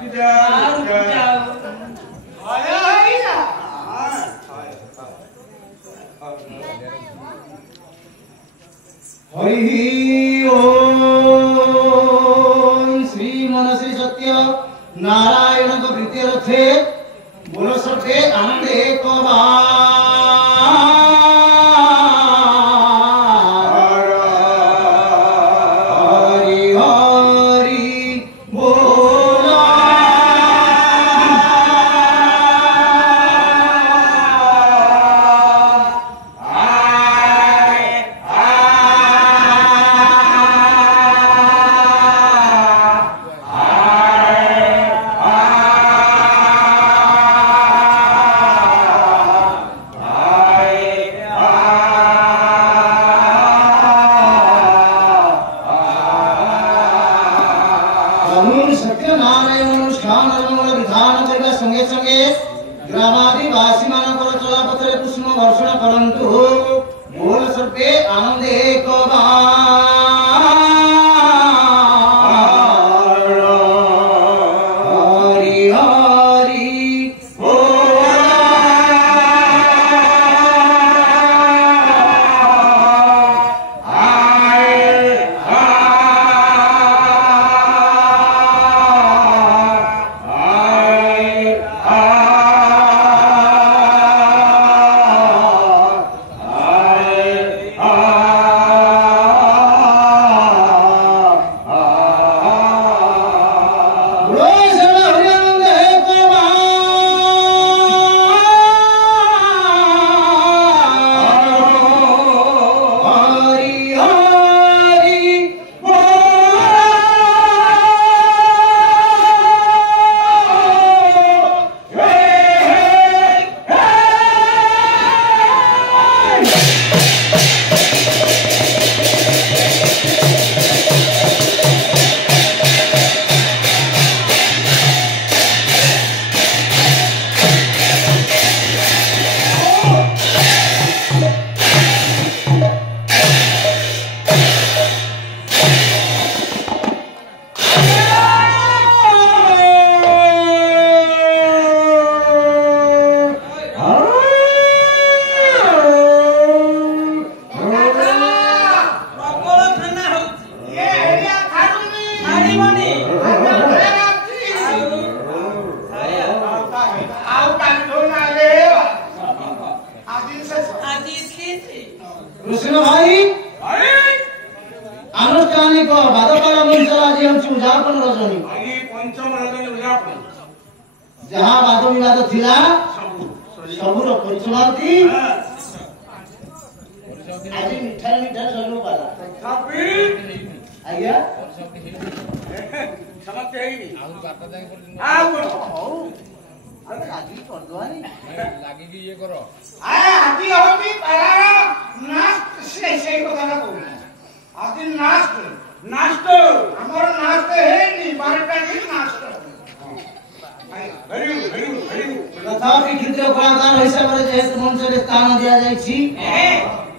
हरि ओम श्री मनश्री सत्य नारायण को प्रीति रथे बोलो सबके आनंद एक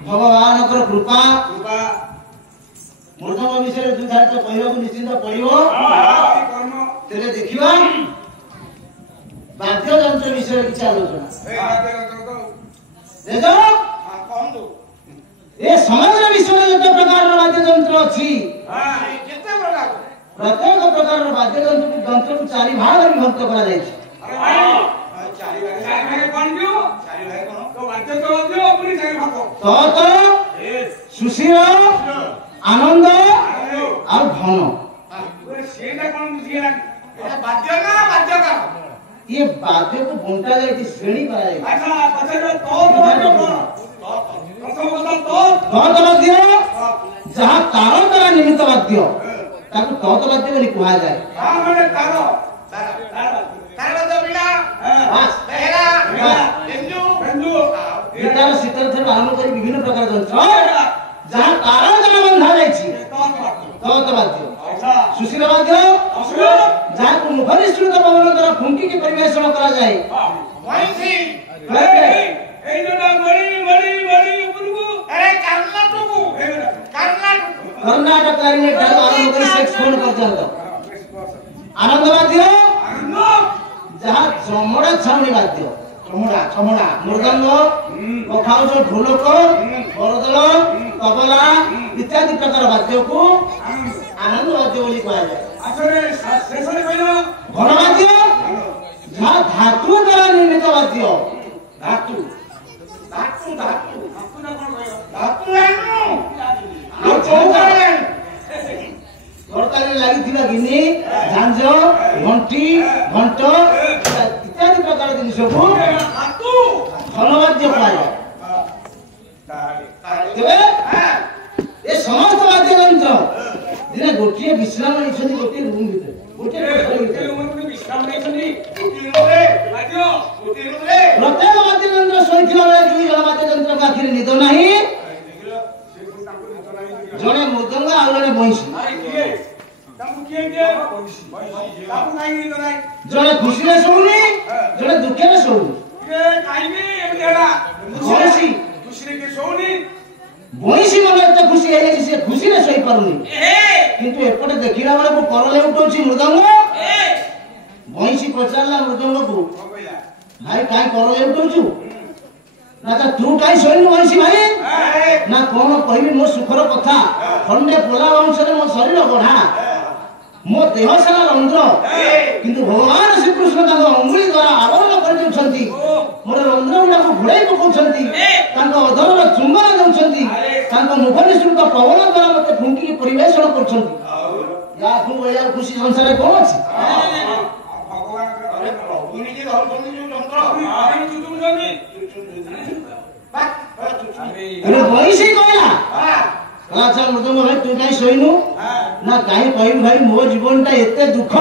भगवान कृपा मर्दम विषय दुधार तो कहबो निश्चित पड़िबो तेरे देखिबा वाद्य यंत्र विषय किछ आलोचना देखो कौन दो ए समग्र विश्व में जो प्रकार वाद्य यंत्र अछि केते प्रकार प्रत्येक प्रकार वाद्य यंत्र को चारि भाग में विभक्त करा जाय छै चारि भाग कोन जो चारि भाग कोन तो वाद्य तो दियो अपनी चारि भाग तो सुशील आनंद और घन सेटा कोन बुझिया वाद्य ना वाद्यकार ये वाद्य को बंटा जाय थी श्रेणी करा जाय अच्छा अच्छा तो वाद्य प्रथम बता तो वाद्य जहां तार द्वारा निर्मित वाद्य ताको तो वाद्य बोली कहा जाय हां माने तार वाद्य बिना बस पहला बिंदु गिटार शीतल थे आरंभ कर विभिन्न प्रकार यंत्र जहां तार द्वारा बंधा जाय छी तो वाद्य अच्छा सुशील वाद्य जहां को मुखनिष्ठित पवन द्वारा फुंकी के परिवेषण करा जाय वही थी ए जोना मरी उपरको अरे कर्नाटक लाइन में आरंभ कर सेक्सोन पर्यंत आनंद वाद्य जहाँ चमड़ा छावनी वाद्य चमड़ा चमड़ा मृदंग कखाउज ढोलक बरदल तबला इत्यादि प्रकार वाद्य को आनंद वाद्य बोली कहा जाए। आसरे शेषरे कहलो घनवाद्य जहाँ धातु द्वारा निर्मित वाद्य धातु धातु धातु धातु ना कोन कहलो धातु लाइनु आ चौकारे करताले लागिथिबा गिनी झांझ घंटी घंट इत्यादि प्रकार जिनिस को धातु घनवाद्य कहा जाए। तेबे ए समस्त वाद्य यंत्र दिने गोटिए विश्राम नैछन्ति गोटिए रूम भितर गोटिए कोठरी भितर विश्राम नैछन्ति गोटिए रूमरे वाद्य गोटिए रूमरे प्रत्येक वाद्य यंत्र शोइथिला बेले दुई जण वाद्य यंत्र का आखिर निद नाही जणे मृदंग आ जणे बंशी अरे किए ताकू किए ताकू काई निद नाही जणे खुशी रे सोउनी जणे दुखे रे सोउनी के काईबे एमति हला बंशी खुशी रे के सोउनी बंशी मन एते खुशी हे से खुशी रे सोई पारुनी किंतु एपटे देखिला बेले को करले उठौची मृदंग बंशी पचारला मृदंग को भाई काई करले उठौचु ना तो तू काई सोइनु बंशी भाई ना कोन कहबी मो सुखर कथा खंडे पोला वंशरे मो शरीर गढ़ा मो देह सारा रंध्र किंतु भगवान श्री कृष्ण तांको अंगुली द्वारा आवरण कर देउछंती मोर रंध्र गुडा को घोड़ाई पकाउछंती तांको अधरर चुंबन देउछंती तांको मुख निसृत पवन द्वारा मते फुंकी परिवेषण करछंती या फु या खुशी संसार कोन अछि भगवान अरे प्रभु निजे धर बंदी जो यंत्र आनी चुचुम जानी अरे बंशी कहला अच्छा मृदंग भाई तू काई सोइनु ना काई कहबी भाई मो जीवनटा एते दुख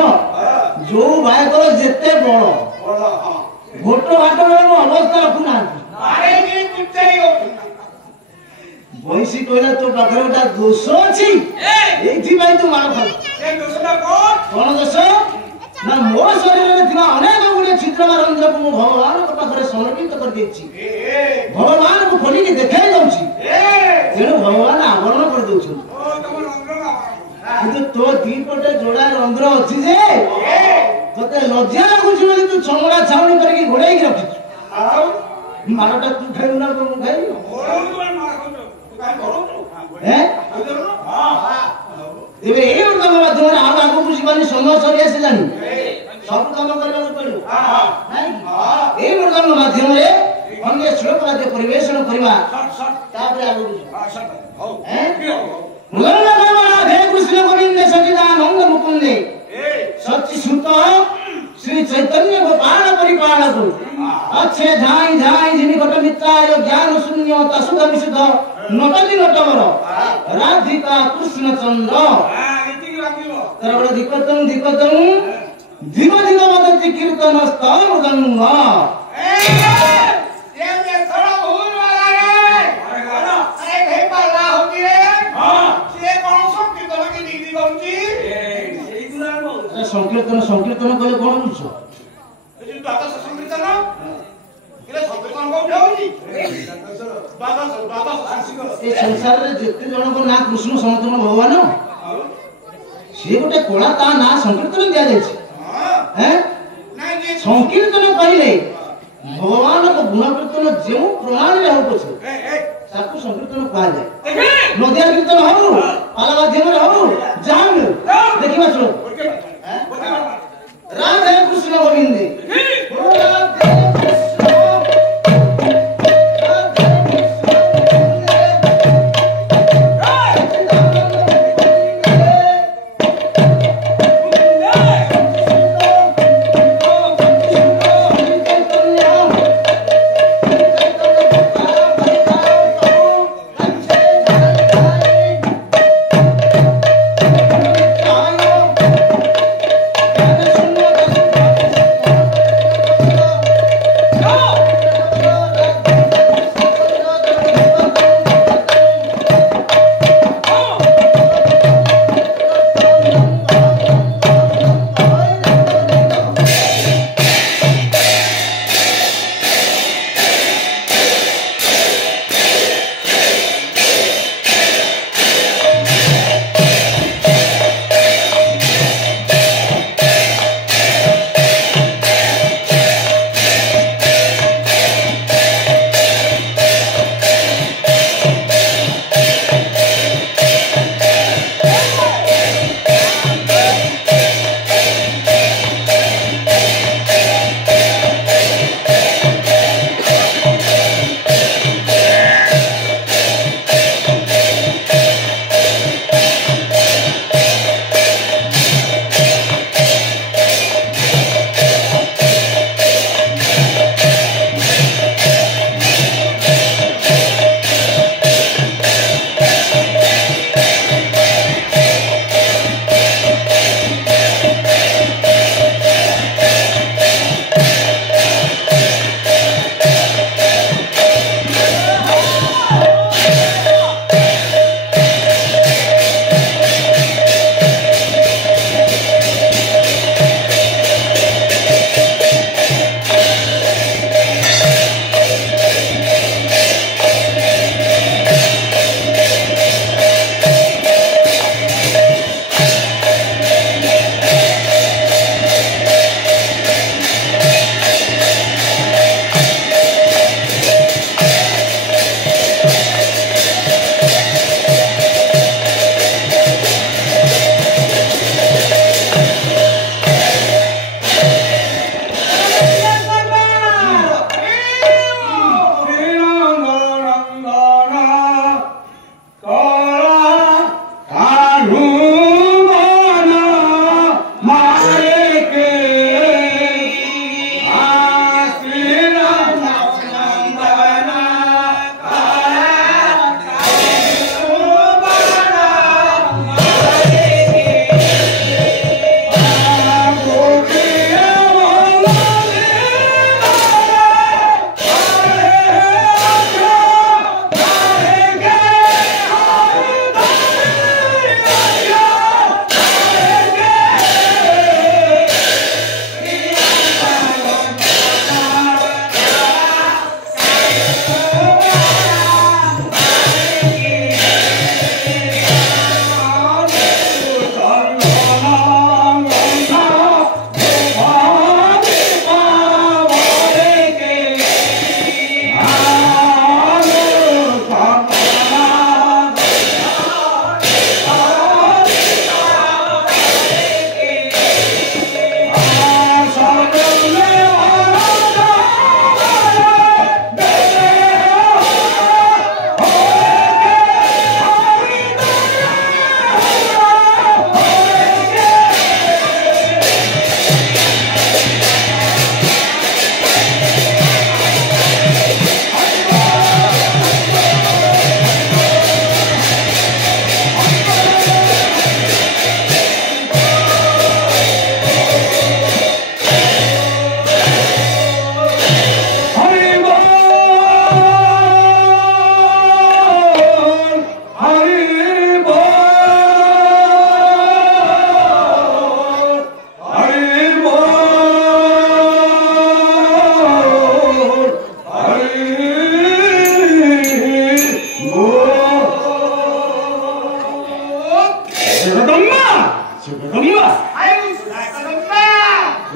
जो भाई कर जेते बड़ घोटो घाटो में मो अवस्था रखु ना अरे ये कुत्ताई हो बंशी कहला तो पाखरे ओटा दोष अछि एथि भाई तू मार खा ये दोषटा कोन दोष ना मो शरीर में थिबा अनेक गुणे छिद्रमा रंध्र को मो भगवान को पाखरे समर्पित कर देछि भगवान को खोली के देखाई दउछि तेणु भगवान आवरण कर दउछन किंतु तो दी पटे जोड़ा रंध्र अछि जे तते लज्जा लागुछि बोली तू चमड़ा छावनी करके घोड़ाई के रखिछु आउ मारटा तू खाइबु ना को खाइ हैं एबे ए उर्दम माध्यम आ आगु बुझिबानी समय सरी आसिलानी सब काम करबा पड़ियो नहीं ए उर्दम माध्यम रे अन्य श्लोक वाद्य परिवेषण करबा तापर आगु हैं मुगलना करबा हे कृष्ण गोविंद सच्चिदानंद मुकुंदे सच्चि सुत श्री चैतन्य गोपाल परिपालक अच्छे धाई धाई जिनिकट मित्राय ज्ञान शून्य तसुध विशुद्ध नटति नटवर राधिका कृष्ण चंद्र तरबड़ दिक्कतम दिक्कतम दिव दिव वदति कीर्तन स्तव मृदंग ये थोड़ा भूल वाला है अरे भाई पाला होती है ये कौन सा कीर्तन की दीदी गौती यही दुलार बोल संकीर्तन संकीर्तन कहले कोन बुझो ये जो द्वादश संकीर्तन केले संकीर्तन को उठाउनी द्वादश आंशिक ए संसार रे जेते जन को ना कृष्ण समतन भगवान से गोटे कोला ता ना संकीर्तन दिया जाय छै हैं नहीं ये संकीर्तन कहले भगवान को गुण कीर्तन जेउ प्रणाली रे हो छै ताकू संकीर्तन कहा जाय नदिया कीर्तन हो पाला माध्यम रे हो जान देखिबा छो राधे कृष्ण गोविंद राधे कृष्ण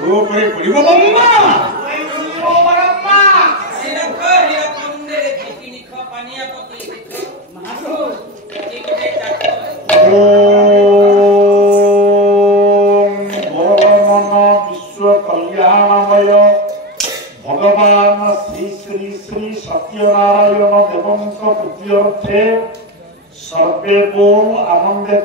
ଉପରେ ପଡ଼ିବ ବମ୍ମା विश्व कल्याणमय भगवान श्री श्री श्री सत्यनारायण देवंक प्रीत्यर्थे सर्वे बोल आनंदे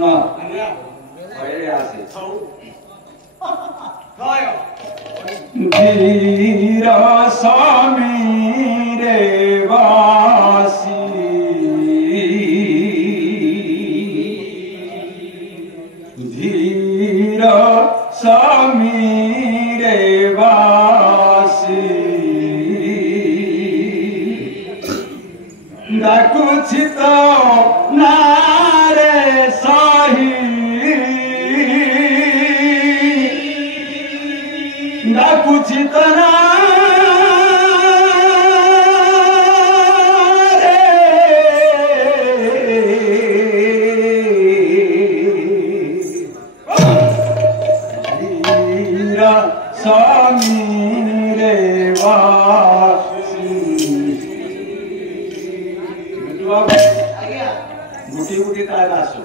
কৃষ্ণ ধীর সমীরে বাসী ধীর সমীরে বাসী ডাকুছি তো নারে সাহি ডাকুছি তো না সমীরে বাসী গুটি গুটি তার আসো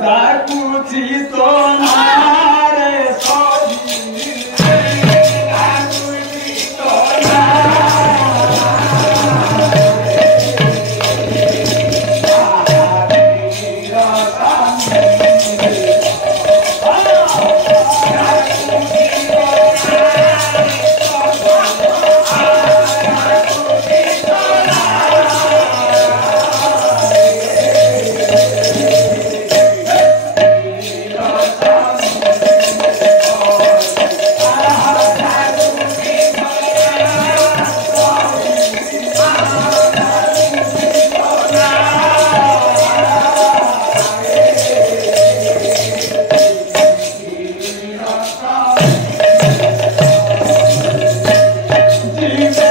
ডাকুছি তো নারে সহি ডাকুছি তো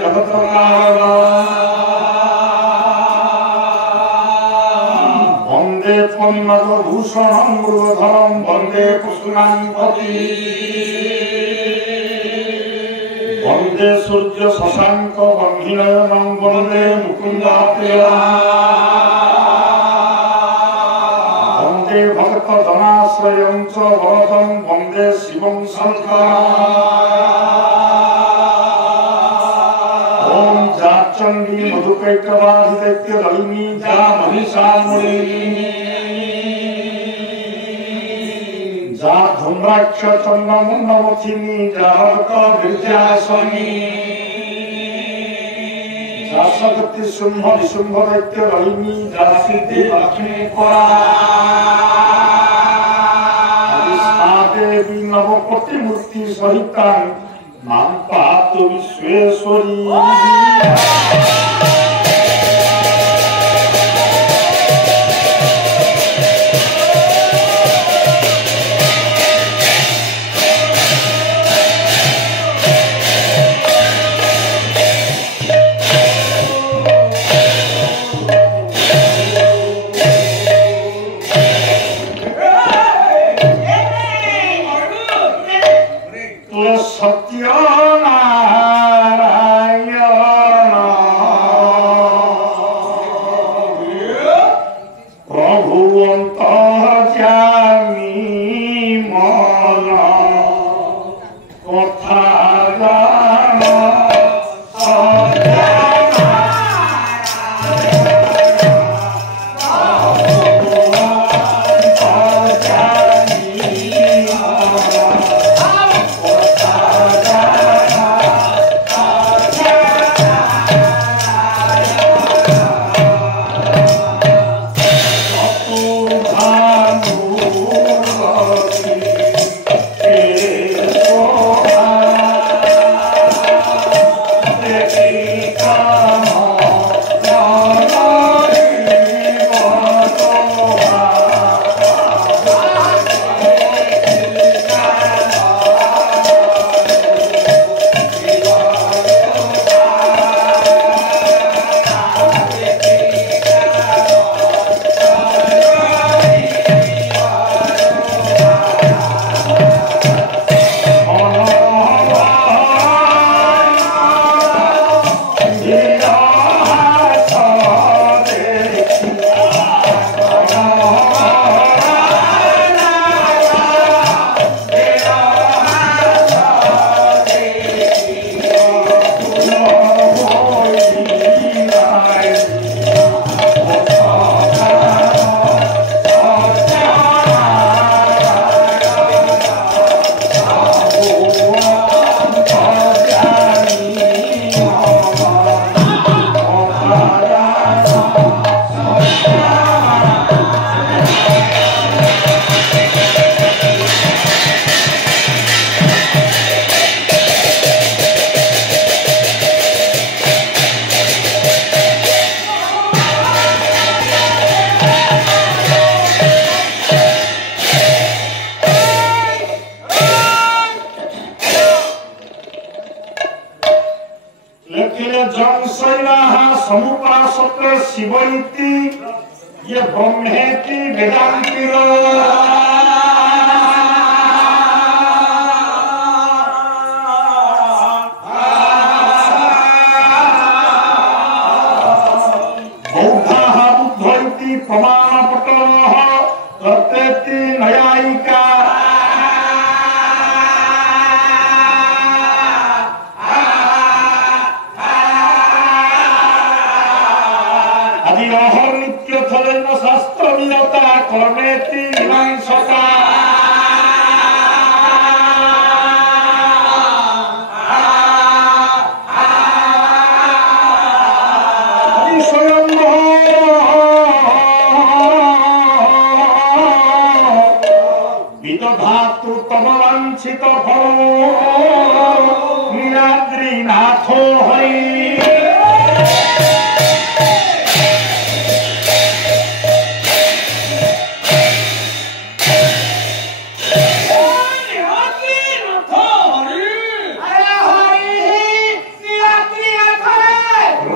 जगत वंदे पन्नग भूषणं मृगधरं वंदे पुष्णांपति वंदे सूर्य शशांक वह्निनयनं वंदे मुकुंदाप्रिया वंदे भक्त धनाश्रयं च वरदं वंदे शिवं शङ्करम् ओम जाचंडी मधुकैटवाधिदैत्य ललिनी जा महिषामुनि जा धूम्राक्ष चंद्रमुंडमथिनी जा हरक गिरिजासनी जा शक्ति शुंभ निशुंभ दैत्य ललिनी जा सिद्धि लक्ष्मी परा देवी नवकोटि मूर्ति सहिता मां पातु विश्वेश्वरी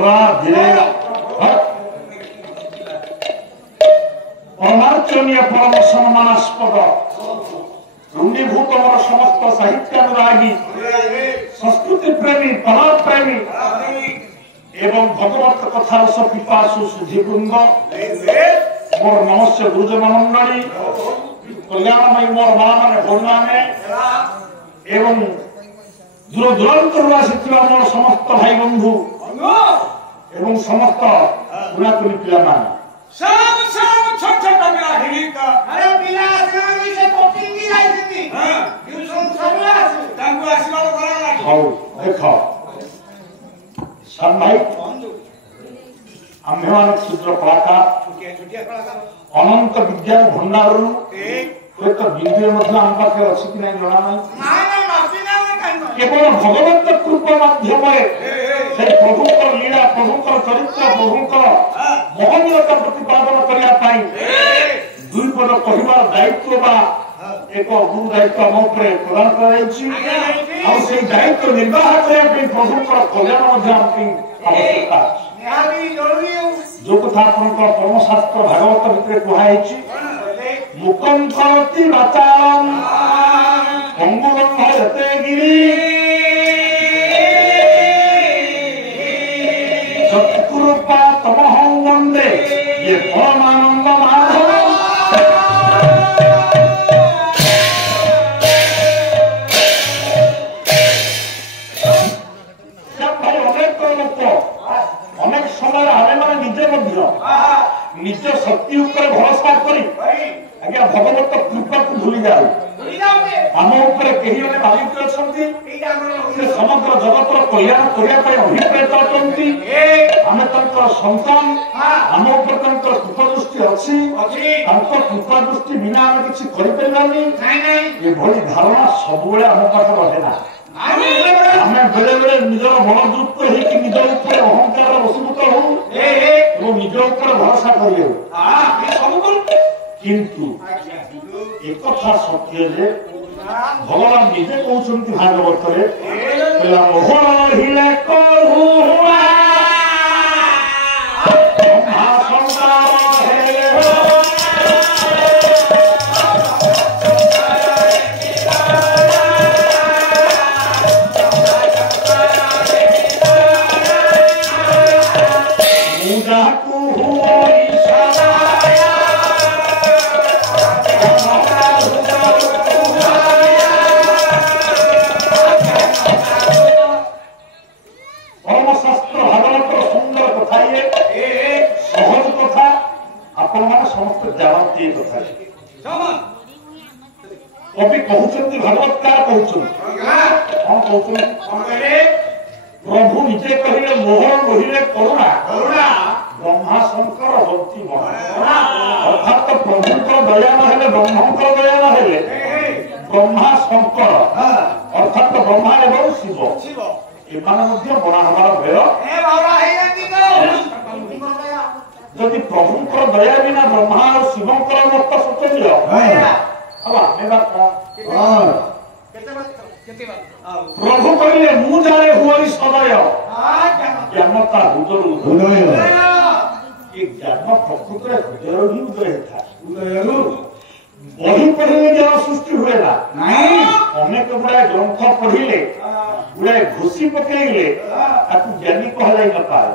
ପୁରା ଧୀରେ परमार्चनीय परम सम्मानास्पद रूढ़ीभूत मोर समस्त साहित्यानुरागी संस्कृति प्रेमी कला प्रेमी एवं भगवत कथा रस पिपासु सुधीवृंद मोर नमस्य गुरुजन मंडली कल्याणमयी मोर माँ माने भोजना एवं दूर दूरांतर आसिथिबा मोर समस्त भाई बंधु एवं समस्त गुणाकुली पिला माने सब छोट छोट पिला हिली का अरे पिला आसना से कोटिंग की आई थी हां ट्यूशन सब आसी तांको आसीबा करा लागी हाउ देखो सब भाई आम्हेमान क्षुद्र कलाकार छुटिया कलाकार अनंत विद्या भंडार एक बिंदु मध्य आम पाखे अछि कि नहीं जणा नहीं ना मासिना काई केवल भगवत कृपा माध्यमरे से प्रभु को लीला प्रभु को चरित्र प्रभु को महनीयता प्रतिपादन करिया पाई दुई पद कहिबार दायित्व बा एक गुरु दायित्व हम उपरे प्रदान कराइछि और से दायित्व निर्वाह करिया पाई प्रभु को कल्याण मध्य आमकी आवश्यकता निहाती जरूरी जो कथा अपन को परम शास्त्र भागवत भितरे कुहाइछि मुकं करोति वाचालं अंगुलं हरते गिरि सत्कृपा तमहं वन्दे ये परमानंद माधव अनेक समय आमे माने निजे मध्य निज शक्ति ऊपर भरोसा करी आज्ञा भगवत कृपा को भूली जाऊ आम ऊपर कही जने मालिक अछंती से समग्र जगत कल्याण करिया पय अभिप्रेत अछंती आमे तंत्र संतान आम ऊपर तंत्र कृपा दृष्टि अछि तंत्र कृपा दृष्टि बिना आमे किछि करि परिबानी ये भली धारणा सब बेले आम पास रहे ना आमे बेले बेले निजर बड़ दुष्ट हे कि निज ऊपर अहंकार वशीभूत हो एवं निज ऊपर भरोसा करियो किंतु एक कथा सत्य जे भगवान निजे कहउछंती भागवत रे पेला मोहन हिले कहुआ महासंसार हे मुदा को होई सदाया परमशास्त्र भागवत सुंदर कथा ये सहज कथा आपण माने समस्त जानती ये कथा कवि कहउछंती भागवतकार कहउछंती कौन कहउछंती प्रभु निजे कहिले मोहन रहिले करुणा ब्रह्मा शंकर भक्ति अर्थात तो प्रभु को दया न हेले ब्रह्म को दया न हेले ब्रह्मा शंकर अर्थात तो ब्रह्मा एवं शिव एमान मध्य बड़ा हमारा भेद जदि प्रभु को दया बिना ब्रह्मा और शिव को मत सत्य अब आमे बात प्रभु कहले मु जाने हुई सदय ज्ञानता हृदय ये ज्ञान प्रकृत हृदय ही उदय था बही पढ़िले ज्ञान सृष्टि हुए ना अनेक गुड़ाए ग्रंथ पढ़िले गुड़ाए घोषी पकड़े ताकू ज्ञानी कहलाई न पाए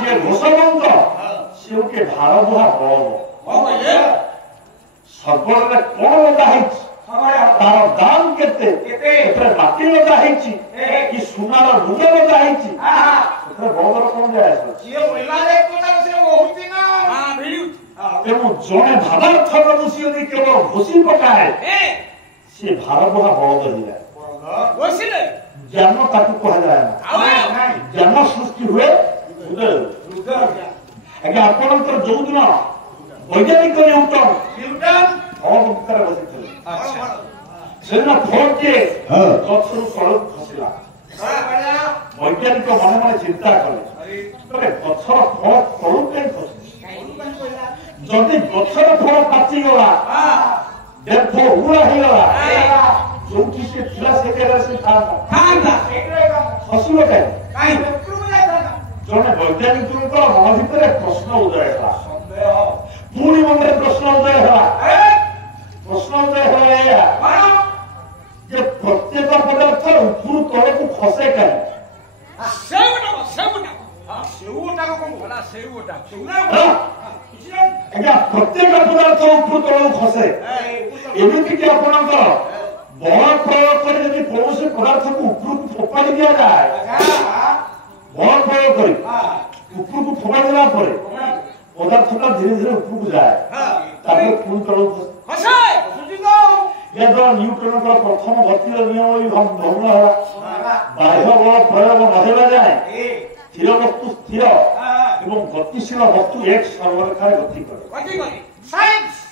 जे घोषबंद से के भार बुहा बल सबरे कौन लगा तार दाम केते एतरे माटी लगा हेची कि सुनार रुग लगा हेची एतरे बडर कोन जाय जे ओइला रे कोना से होती ना हां भिडू तेणु जने भावार्थ प्रभुसी यदि केवल घोषी पकाए से भार बुहा बल ही जाए घोषिले ज्ञान ताकू कहा जाए ना ज्ञान सृष्टि हुए हृदय आगे आपनकर जो दिन वैज्ञानिक न्यूटन और उत्तर बसिଥିଲେ सेना फोर्टे गछरु सड़क खसिला वैज्ञानिक मन मन चिंता कले अरे गछर फल तळु के खसि जदि गछर फल पाची गला देखो उड़ा ही गला जोठी से थिला से केरा से खांदा खसिलो के ଜଣେ ବୈଜ୍ଞାନିକଙ୍କ ମନ ଭିତରେ ପ୍ରଶ୍ନ ଉଦୟ ହେଲା ପୁଣି ମନରେ ପ୍ରଶ୍ନ ଉଦୟ ହେଲା ପ୍ରଶ୍ନ ଉଦୟ ହେଲା ଏଇଆ ଯେ ପ୍ରତ୍ୟେକ ପଦାର୍ଥ ଉପରୁ ତଳକୁ ଖସେ କାହିଁ ଆଜ୍ଞା ପ୍ରତ୍ୟେକ ପଦାର୍ଥ ଉପରୁ ତଳକୁ ଖସେ ଏମିତିକି ଆପଣଙ୍କର ବଳ ପ୍ରୟୋଗ କରି ଯଦି କୌଣସି ପଦାର୍ଥକୁ ଉପରକୁ ଫୋପାଡ଼ି ଦିଆଯାଏ ବଳ ପ୍ରୟୋଗ କରି ଉପରକୁ ଫୋପାଡ଼ି ଦେଲା ପରେ ପଦାର୍ଥଟା ଧୀରେ ଧୀରେ ଉପରକୁ ଯାଏ ତାପରେ ପୁଣି ତଳକୁ ଖସେ ଏହାଦ୍ୱାରା ନ୍ୟୁଟନଙ୍କର ପ୍ରଥମ ଗତିର ନିୟମ ବି ଭଗ୍ନ ହେଲା ବାହ୍ୟ ବଳ ପ୍ରୟୋଗ ନ ହେବା ଯାଏ ସ୍ଥିର ବସ୍ତୁ ସ୍ଥିର ଏବଂ ଗତିଶୀଳ ବସ୍ତୁ ଏକ ସର୍ବରେଖାରେ ଗତି କରେ ଫାର୍ଷ୍ଟ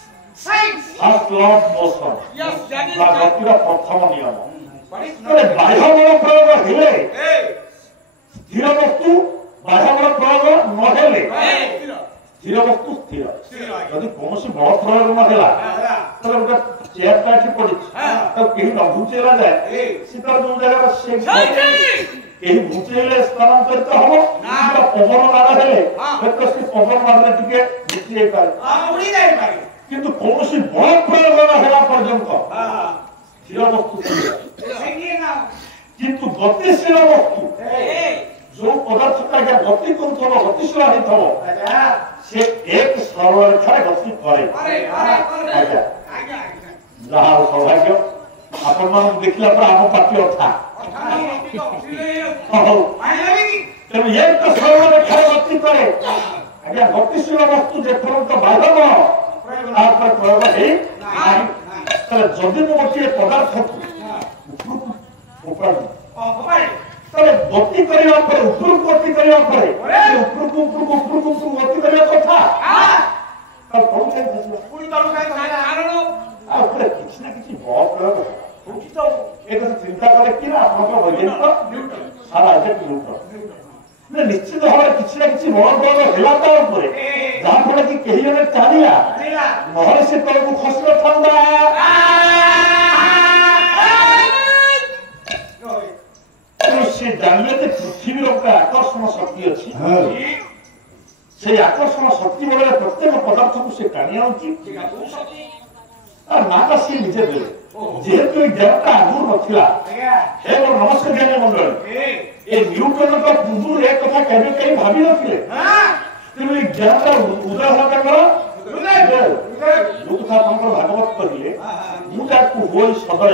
ଲ ଅଫ ମୋଶନ ବା ଗତିର ପ୍ରଥମ ନିୟମ ବାହ୍ୟ ବଳ ପ୍ରୟୋଗ ହେଲେ ସ୍ଥିର ବସ୍ତୁ ବାହ୍ୟ ବଳ ପ୍ରୟୋଗ ନ ହେଲେ ସ୍ଥିର ବସ୍ତୁ ସ୍ଥିର ଯଦି କୌଣସି ବଳ ପ୍ରୟୋଗ ନ ହେଲା ତାହେଲେ ଗୋଟେ ଚେୟାରଟା ଏଠି ପଡିଛି ତାକୁ କେହି ନ ଘୁଞ୍ଚେଇଲା ଯାଏ ସେ ତାର ଯୋଉ ଜାଗାରେ ସେ କେହି ଘୁଞ୍ଚେଇଲେ ସ୍ଥାନାନ୍ତରିତ ହବ କିମ୍ବା ପବନ ମାଡ଼ ହେଲେ ସେ ପବନ ମାଡ଼ରେ ଟିକେ ଘୁଞ୍ଚି ଯାଇପାରେ କିନ୍ତୁ କୌଣସି ବଳ ପ୍ରୟୋଗ ନ ହେଲା ପର୍ଯ୍ୟନ୍ତ ସ୍ଥିର ବସ୍ତୁ କିନ୍ତୁ ଗତିଶୀଳ ବସ୍ତୁ ଯୋଉ ପଦାର୍ଥଟା ଗତି କରୁଥିବ ଗତିଶୀଳ ହେଇଥିବ ସେ ଏକ ସରଳରେଖାରେ ଗତି କରେ ଆଜ୍ଞା ଯାହା ସୌଭାଗ୍ୟ ଆପଣମାନଙ୍କୁ ଦେଖିଲା ପରେ ଆମ ପାଟି ଅଥା ତେଣୁ ଏକ ସରଳରେଖାରେ ଗତି କରେ ଆଜ୍ଞା ଗତିଶୀଳ ବସ୍ତୁ ଯେପର୍ଯ୍ୟନ୍ତ ବାଧବ ତାପରେ ପ୍ରୟୋଗ ହେଇ ନାହିଁ ତାହେଲେ ଯଦି ମୁଁ ଗୋଟିଏ ପଦାର୍ଥକୁ ଉପରକୁ ଫୋପାଡ଼ି ତାହେଲେ ଗତି କରିବା ପରେ ଉପରକୁ ଗତି କରିବା ପରେ ଉପରକୁ ଗତି କରିବା କଥା ଉପରେ କିଛି ନା କିଛି ବଳ ପ୍ରୟୋଗ ଏ କଥା ଚିନ୍ତା କଲେ କି ନା ଆପଣଙ୍କ ବୈଜ୍ଞାନିକ ସାରା ନ୍ୟୁଟନ ନିଶ୍ଚିତ ଭାବରେ କିଛି ନା କିଛି ବଳ ପ୍ରୟୋଗ ହେଲା ତା ଉପରେ ଯାହାଫଳରେ କି କେହି ଜଣେ ଚାଲିଲା ନହେଲେ ସେ ତଳକୁ ଖସି ନଥାନ୍ତା ସେ ଜାଣିଲେ ଯେ ପୃଥିବୀର ଗୋଟେ ଆକର୍ଷଣ ଶକ୍ତି ଅଛି ସେଇ ଆକର୍ଷଣ ଶକ୍ତି ବଳରେ ପ୍ରତ୍ୟେକ ପଦାର୍ଥକୁ ସେ ଟାଣି ଆଣୁଛି ତାର ନାଁଟା ସିଏ ନିଜେ ଦେଲେ ଯେହେତୁ ଏ ଜ୍ଞାନଟା ଆଗରୁ ନଥିଲା ହେ ମୋର ନମସ୍କାର ଜ୍ଞାନୀ ମଣ୍ଡଳୀ ଏ ନ୍ୟୁଟନଙ୍କ ପୂର୍ବରୁ ଏ କଥା କେବେ କେହି ଭାବି ନଥିଲେ ତେଣୁ ଏ ଜ୍ଞାନଟା ଉଦୟ ହେଲା ତାଙ୍କର ଯୋଉ କଥା ଆପଣଙ୍କର ଭାଗବତ କହିଲେ ମୁଁ ଯାହାକୁ ହୋଇ ସଦୟ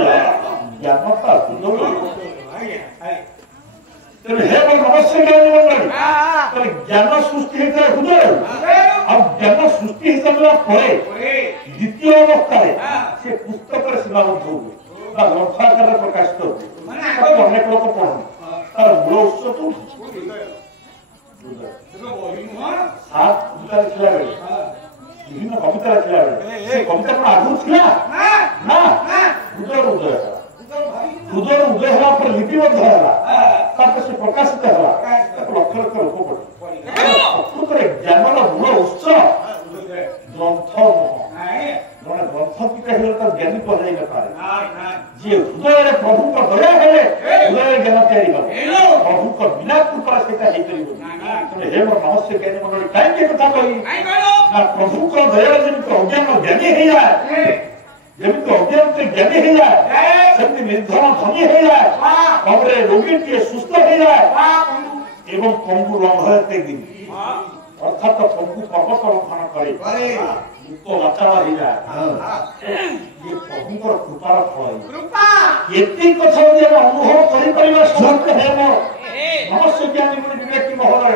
ଜ୍ଞାନଟା ତେଣୁ ହେ ମୋର ନମସ୍କାର ଜ୍ଞାନୀ ମଣ୍ଡଳୀ ଜ୍ଞାନ ସୃଷ୍ଟି ହେଇଥାଏ ହୃଦୟ ଆଉ ଜ୍ଞାନ ସୃଷ୍ଟି ହେଇସାରିଲା ପରେ ଦ୍ୱିତୀୟ ଅବସ୍ଥାରେ ସେ ପୁସ୍ତକରେ ସୀମାବଦ୍ଧ ହୁଏ ବା ଗ୍ରନ୍ଥ ଆକାରରେ ପ୍ରକାଶିତ ହୁଏ ତାକୁ ଅନେକ ଲୋକ ପଢନ୍ତି ତାର ମୂଳ ଉତ୍ସ କବିତା ଲେଖିଲା ବେଳେ ବିଭିନ୍ନ କବିତା ଲେଖିଲା ବେଳେ ସେ କବିତା କଣ ଆଗରୁ ଥିଲା ନା ହୃଦୟର ଉଦୟ ହେଲା ହୃଦୟର ଉଦୟ ହେଲା ପରେ ଲିପିବଦ୍ଧ ହେଲା ତାପରେ ସେ ପ୍ରକାଶିତ ହେଲା ତାକୁ ଲକ୍ଷ ଲକ୍ଷ ଲୋକ ପଢେ ପ୍ରକୃତରେ ଜ୍ଞାନର ମୂଳ ଉତ୍ସ ଗ୍ରନ୍ଥ ନୁହଁ ଜଣେ ଗ୍ରନ୍ଥ ପିତା ହେଲେ ତାକୁ ଜ୍ଞାନୀ କୁହାଯାଇ ନପାରେ ଯିଏ ହୃଦୟରେ ପ୍ରଭୁଙ୍କ ଦୟା ହେଲେ ହୃଦୟରେ ଜ୍ଞାନ ତିଆରି ହେବ ପ୍ରଭୁଙ୍କ ବିନା କୃପା ସେଇଟା ହେଇପାରିବନି ହେ ମୋର ନମସ୍କାର ଜ୍ଞାନୀ ମଣ୍ଡଳୀ କାହିଁକି କଥା କହିଲି ନା ପ୍ରଭୁଙ୍କ ଦୟାରେ ଯେମିତି ଅଜ୍ଞାନ ଜ୍ଞାନୀ ହେଇଯାଏ ଯେମିତି ଅଜ୍ଞାନ ଜ୍ଞାନୀ ହେଇଯାଏ ସେମିତି ନିର୍ଦ୍ଧନ ଧନୀ ହେଇଯାଏ ଭାବରେ ରୋଗୀଟିଏ ସୁସ୍ଥ ହେଇଯାଏ ଏବଂ ପଙ୍ଗୁ ଲଙ୍ଘୟତେ ଗିରି ଅର୍ଥାତ ପଙ୍ଗୁ ପର୍ବତ ଲଙ୍ଘନ କରେ ମୁକ୍ତ ବାଚାଳ ହେଇଯାଏ ଇଏ ପ୍ରଭୁଙ୍କର କୃପାର ଫଳ ଏତିକି କଥା ଯଦି ଆମେ ଅନୁଭବ କରିପାରିବା ସମସ୍ତେ ହେ ମୋର ନମସ୍ୟ ଜ୍ଞାନୀ ବିବେକୀ ମହୋଦୟ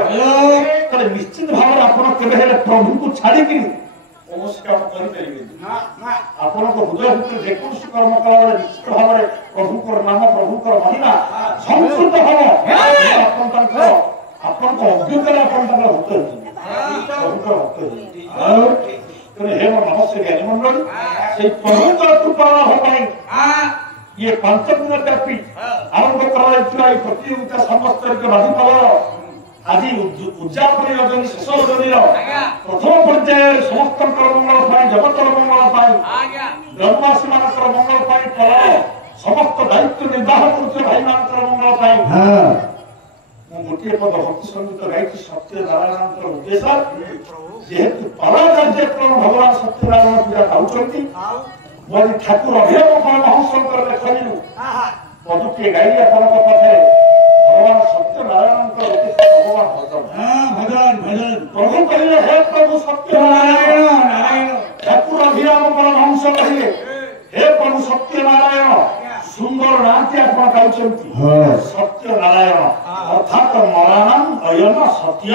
ତାହେଲେ ନିଶ୍ଚିତ ଭାବରେ ଆପଣ କେବେ ହେଲେ ପ୍ରଭୁଙ୍କୁ ଛାଡ଼ିକିରି କୌଣସି କାମ କରିପାରିବେନି ଆପଣଙ୍କ ହୃଦୟ ଭିତରେ ଯେକୌଣସି କର୍ମ କଲାବେଳେ ନିଶ୍ଚିତ ଭାବରେ ପ୍ରଭୁଙ୍କର ନାମ ପ୍ରଭୁଙ୍କର ମହିମା ସଂସ୍କୃତ ହବ ଆପଣ ତାଙ୍କର ଆପଣଙ୍କ ଅଜ୍ଞତାରେ ଆପଣ ତାଙ୍କର ଭକ୍ତ ହେଇଛନ୍ତି ପ୍ରଭୁଙ୍କର ଭକ୍ତ ହେଇଛନ୍ତି ତେଣୁ ହେ ମୋର ନମସ୍କାର ଜ୍ଞାନୀ ମଣ୍ଡଳୀ ସେଇ ପ୍ରଭୁଙ୍କର କୃପା ଲାଭ ପାଇଁ ଇଏ 5 ଦିନ ବ୍ୟାପୀ ଆରମ୍ଭ କରାଯାଇଥିବା ଏହି ପ୍ରତିଯୋଗିତା ସମସ୍ତଙ୍କ ବାଧିପାଳର ଆଜି ଉଦ୍ଯାପନୀ ରଜନୀ ଶେଷ ରଜନୀର ପ୍ରଥମ ପର୍ଯ୍ୟାୟରେ ସମସ୍ତଙ୍କର ମଙ୍ଗଳ ପାଇଁ ଜଗତର ମଙ୍ଗଳ ପାଇଁ ଗ୍ରାମବାସୀ ମାନଙ୍କର ମଙ୍ଗଳ ପାଇଁ ସମସ୍ତ ଦାୟିତ୍ୱ ନିର୍ବାହ କରୁଥିବା ଭାଇ ମାନଙ୍କର ମଙ୍ଗଳ ପାଇଁ ମୁଁ ଗୋଟିଏ ପଦ ଭକ୍ତି ସଙ୍ଗୀତ ଗାଇଛି ସତ୍ୟନାରାୟଣଙ୍କର ଉଦ୍ଦେଶ୍ୟ ଯେହେତୁ ପରାକାର୍ଯ୍ୟକ୍ରମ ଭଗବାନ ସତ୍ୟନାରାୟଣ ପୂଜା ପାଉଛନ୍ତି ମୁଁ ଆଜି ଠାକୁର ଅଭିଭାବକ ମହୋତ୍ସବଙ୍କର ଲେଖନୀରୁ ପଦଟିଏ ଗାଇଲି ଆପଣଙ୍କ ପାଖରେ ଭଗବାନ ସତ୍ୟନାରାୟଣଙ୍କର ଉଦ୍ଦେଶ୍ୟ ଭଗବାନ ଭଜନ ପ୍ରଭୁ କହିଲେ ହେ ପ୍ରଭୁ ସତ୍ୟନାରାୟଣ ଠାକୁର ଅଭିଭାବକ ମହୋତ୍ସବ କହିଲେ ହେ ପ୍ରଭୁ ସତ୍ୟନାରାୟଣ ସୁନ୍ଦର ନାଁଟି ଆପଣ ପାଇଛନ୍ତି ସତ୍ୟନାରାୟଣ ଅର୍ଥାତ ମରାଣମ ଅୟନ ସତ୍ୟ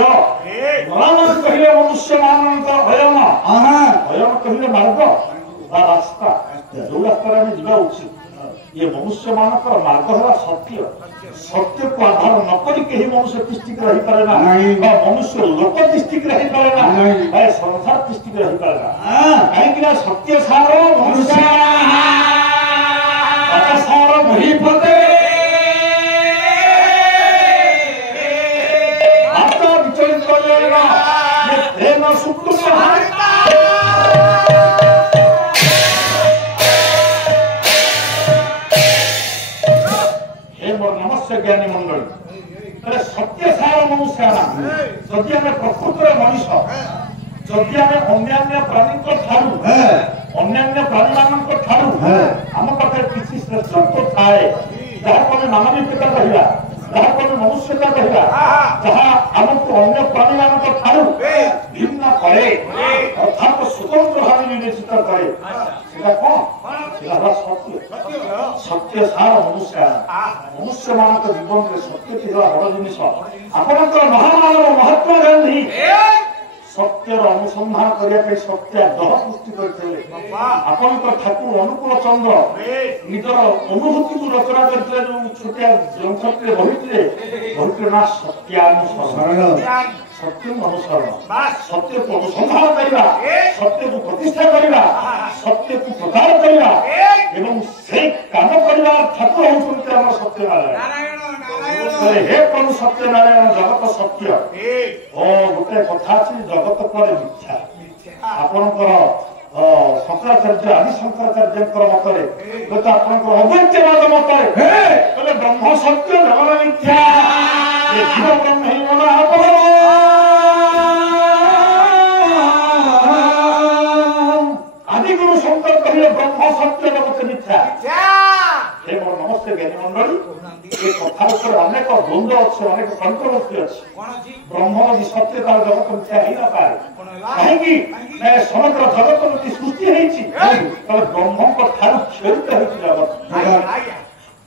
ମରାଣମ କହିଲେ ମନୁଷ୍ୟମାନଙ୍କ ଅୟନ ଅୟନ କହିଲେ ମାର୍ଗ ବା ରାସ୍ତା ଯୋଉ ରାସ୍ତାରେ ଆମେ ଯିବା ଉଚିତ ଇଏ ମନୁଷ୍ୟମାନଙ୍କର ମାର୍ଗ ହେଲା ସତ୍ୟ ସତ୍ୟକୁ ଆଧାର ନ କରି କେହି ମନୁଷ୍ୟ ତିଷ୍ଠିକି ରହିପାରେ ନା ବା ମନୁଷ୍ୟ ଲୋକ ତିଷ୍ଠିକି ରହିପାରେ ନା ବା ସଂସାର ତିଷ୍ଠିକି ରହିପାରେ ନା କାହିଁକି ନା ସତ୍ୟ ସାର ମନୁଷ୍ୟ ସାର ବହିପଦେ ଆତ୍ମା ବିଚଳିତ ପ୍ରେମ ସୁଖ हे मोर नमस्ते ज्ञानी मंडली सत्य सार मनुष्य जदि आम प्रकृतर मनीष जदि आम अन्य प्राणी अन्य प्राणी मान आम पाखे किसी श्रेष्ठत्व थाए जहाँ को मानविकता रहा जहाँ को मनुष्यता रहा जहाँ आमको अन्य प्राणी मान भिन्न करे अर्थात स्वतंत्र भाव विवेचित करे कौन सत्य सत्य सार मनुष्य मनुष्य मान जीवन में सत्य बड़ जिनिस आपणकर महामानव महात्मा गांधी सत्यर अनुसंधान करने सत्याग्रह सृष्टि करते ठाकुर अनुकूल चंद्र निजर अनुभूति को रचना करते जो छोटिया ग्रंथटे बहिटे ना सत्यानुसरण सत्य अनुसरण सत्य को अनुसंधान करवा सत्य को प्रतिष्ठा करवा सत्य को प्रचार करवा एवं से काम करवा ठाकुर होते सत्यनारायण हे प्रभु सत्यनारायण जगत सत्य ओ गोटे कथा अच्छी जगत पर मिथ्या आपणकर शंकराचार्य आदि शंकराचार्य मतरे तो आपंकर अद्वैतवाद मतरे कहले ब्रह्म सत्य जगत मिथ्या ब्रह्म ही मन आदिगुरु शंकर कहले ब्रह्म सत्य जगत मिथ्या हे मोर नमस्ते ज्ञानी मंडली ये कथा अनेक द्वंद्व अच्छे अनेक कंट्रोवर्सी अच्छे ब्रह्म यदि सत्य तार जगत मिथ्या ही न पाए कहीं समग्र जगत यदि सृष्टि ब्रह्म ठार क्षरित जगत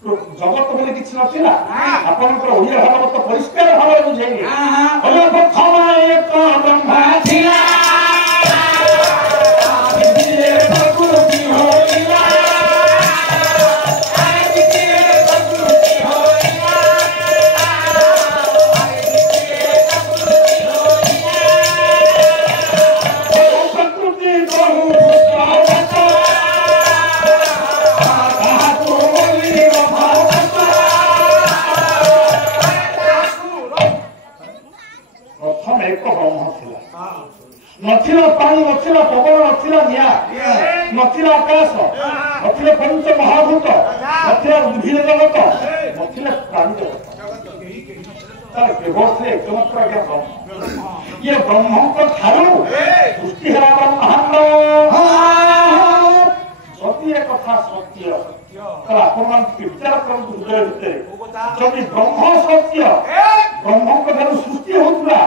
जगत बोले किसी नथिला आपनकर ओडिया भागवत परिष्कार भाव बुझेइले प्रथम एक ब्रह्म थिला नथिला पानी नथिला पवन नथिला निया नथिला आकाश नथिला पंच महाभूत नथिला उद्भिद जगत नथिला प्राणी जगत तार केवल से एकमात्र आज्ञा ब्रह्म ये ब्रह्म को ठारू सृष्टि है ब्रह्मांड सत्य कथा सत्य आपण विचार करते हृदय भितर जदि ब्रह्म सत्य ब्रह्म सृष्टि होता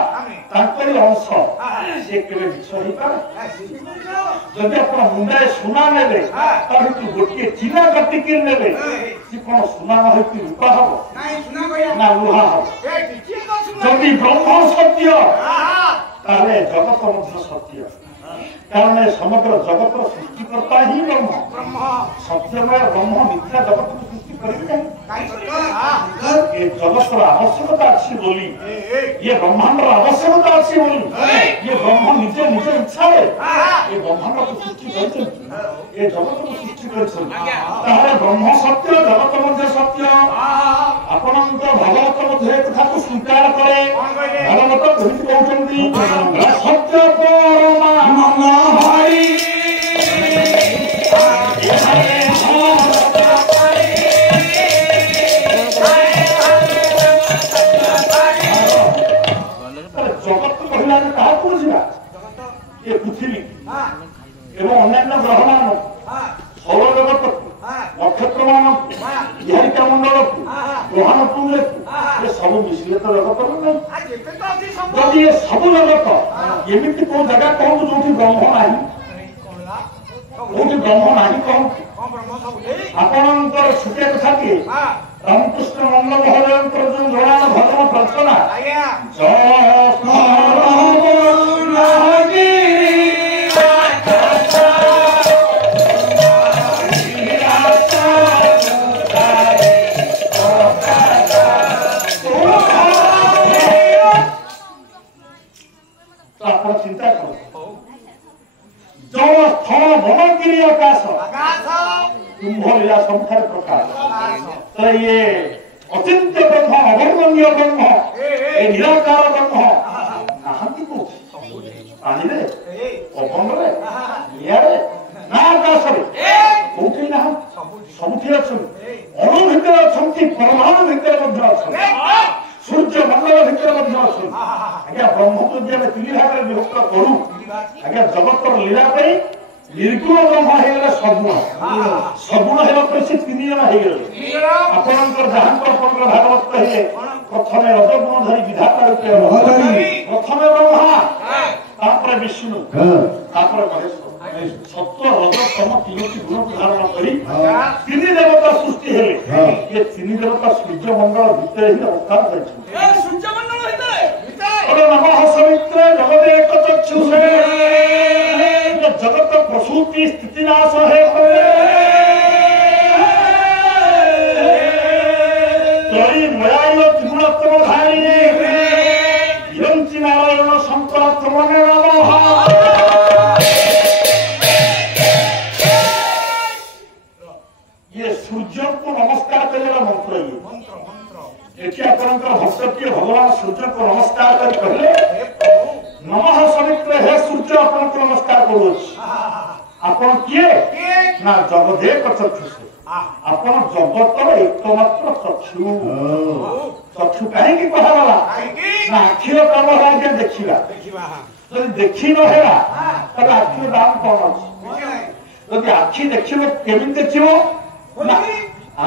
अंश से केवे मिछ हो पारे जदि आप मुंडाए सुना ने गोटे चिना काटिकी ने कौन सुना न हो रूपा हम ना लुहा हम जदि ब्रह्म सत्य जगत मध्य सत्य कारण समग्र जगत सृष्टिकर्ता ही ब्रह्म सत्यमय ब्रह्म मिथ्या जगत को सृष्टि करेंगे ये जगत आवश्यकता अच्छी बोली ये ब्रह्मांड आवश्यकता अच्छी बोली ये ब्रह्म निजे निजे इच्छा है ये ब्रह्मांड को सृष्टि कर ये जगत को सृष्टि कर ब्रह्म सत्य जगत मध्य सत्य आपण भगवत मध्य कथा को स्वीकार करे भगवत कहते सत्य परमा हरि ଏ ପୃଥିବୀ ଏବଂ ଅନ୍ୟାନ୍ୟ ଗ୍ରହମାନଙ୍କୁ ସୌର ଜଗତକୁ ନକ୍ଷତ୍ର ମାନଙ୍କୁ ବିହାରିକା ମଣ୍ଡଳକୁ ଗ୍ରହଣ ପୁଞ୍ଜକୁ ଏ ସବୁ ମିଶିଲେ ତ ଜଗତ ନାହିଁ। ଯଦି ଏ ସବୁ ଜଗତ ଏମିତି କୋଉ ଜାଗା କହନ୍ତୁ ଯୋଉଠି ବ୍ରହ୍ମ ନାହିଁ, କୋଉଠି ବ୍ରହ୍ମ ନାହିଁ କହନ୍ତୁ। ଆପଣଙ୍କର ଛୋଟିଆ କଥାଟିଏ ରାମକୃଷ୍ଣ ନନ୍ଦ ମହୋଦୟଙ୍କର ଯୋଉ ଜଣାଣ ଭଜନ ପ୍ରାର୍ଥନା ଆପଣ ଚିନ୍ତା କରନ୍ତୁ, ଜଳ ସ୍ଥଳ ବନଗିରି ଆକାଶ କୁମ୍ଭ ଲୀଳା ସବୁଠାରେ ପ୍ରକାଶ। ତ ଇଏ ଅଚିନ୍ତ୍ୟ ବ୍ରହ୍ମ, ଅବର୍ଣ୍ଣନୀୟ ବ୍ରହ୍ମ, ଏ ନିରାକାର ବ୍ରହ୍ମ ନାହାନ୍ତି କୋଉଠି? ପାଣିରେ, ପବନରେ, ନିଆଁରେ, ନା ଆକାଶରେ, କୋଉଠି ନାହାନ୍ତି? ସବୁଠି ଅଛନ୍ତି। ଅଣୁ ଭିତରେ ଅଛନ୍ତି, ପରମାଣୁ ଭିତରେ ମଧ୍ୟ ଅଛନ୍ତି, ସୂର୍ଯ୍ୟ ମଣ୍ଡଳ ଭିତରେ ମଧ୍ୟ ଅଛନ୍ତି। ଆଜ୍ଞା ବ୍ରହ୍ମକୁ ଯଦି ଆମେ ତିନି ଭାଗରେ ବିଭକ୍ତ କରୁ, ଆଜ୍ଞା ଜଗତର ଲୀଳା ପାଇଁ ନିର୍ଗୁଣ ବ୍ରହ୍ମ ହେଇଗଲେ ସଗୁଣ, ସଗୁଣ ହେବା ପାଇଁ ସେ ତିନି ଜଣ ହେଇଗଲେ। ଆପଣଙ୍କର ଯାହାଙ୍କର ଆପଣଙ୍କର ଭାଗବତ କହିଲେ ପ୍ରଥମେ ରଜଗୁଣ ଧରି ବିଧାତା ରୂପେ, ପ୍ରଥମେ ବ୍ରହ୍ମା, ତାପରେ ବିଷ୍ଣୁ, ତାପରେ ମହେଶ୍ୱର। ସତ୍ୟ ରଜ ତମ ତିନୋଟି ଗୁଣକୁ ଧାରଣ କରି ତିନି ଦେବତା ସୃଷ୍ଟି ହେଲେ। ଏ ତିନି ଦେବତା ସୂର୍ଯ୍ୟ ମଣ୍ଡଳ ଭିତରେ ହିଁ ଅବସ୍ଥାନ କରିଛନ୍ତି। ନମଃ ସବିତ୍ରେ ଜଗଦେକ ଚକ୍ଷୁଷେ ଜଗତ ପ୍ରସୂତି ସ୍ଥିତିନାଶ ହେ ତ୍ରୟୀ ମୟାୟ ତ୍ରିଗୁଣୋତ୍ତମ ଧାରିଣୀ ବିରଞ୍ଚି ନାରାୟଣ ଶଙ୍କର ତ୍ରମନେ ନମଃ। ଇଏ ସୂର୍ଯ୍ୟଙ୍କୁ ନମସ୍କାର କରିବାର ମନ୍ତ୍ର। ଇଏ ଏଠି ଆପଣଙ୍କର ଭକ୍ତଟିଏ ଭଗବାନ ସୂର୍ଯ୍ୟଙ୍କୁ ନମସ୍କାର କରି କହିଲେ ନମଃ ସବିତ୍ରେ, ହେ ସୂର୍ଯ୍ୟ ଆପଣଙ୍କୁ ନମସ୍କାର କରୁଅଛି। ଆପଣ କିଏ? ନା ଜଗଦେକ ଚକ୍ଷୁଷେ, ଆପଣ ଜଗତର ଏକମାତ୍ର ଚକ୍ଷୁ। ଚକ୍ଷୁ କାହିଁକି କୁହାଗଲା? ନା ଆଖିର କାମ ହେଲା ଆଜ୍ଞା ଦେଖିବା। ଯଦି ଦେଖି ନ ହେଲା ତାହେଲେ ଆଖିର ଦାମ କଣ ଅଛି? ଯଦି ଆଖି ଦେଖିବ କେମିତି ଦେଖିବ? ନା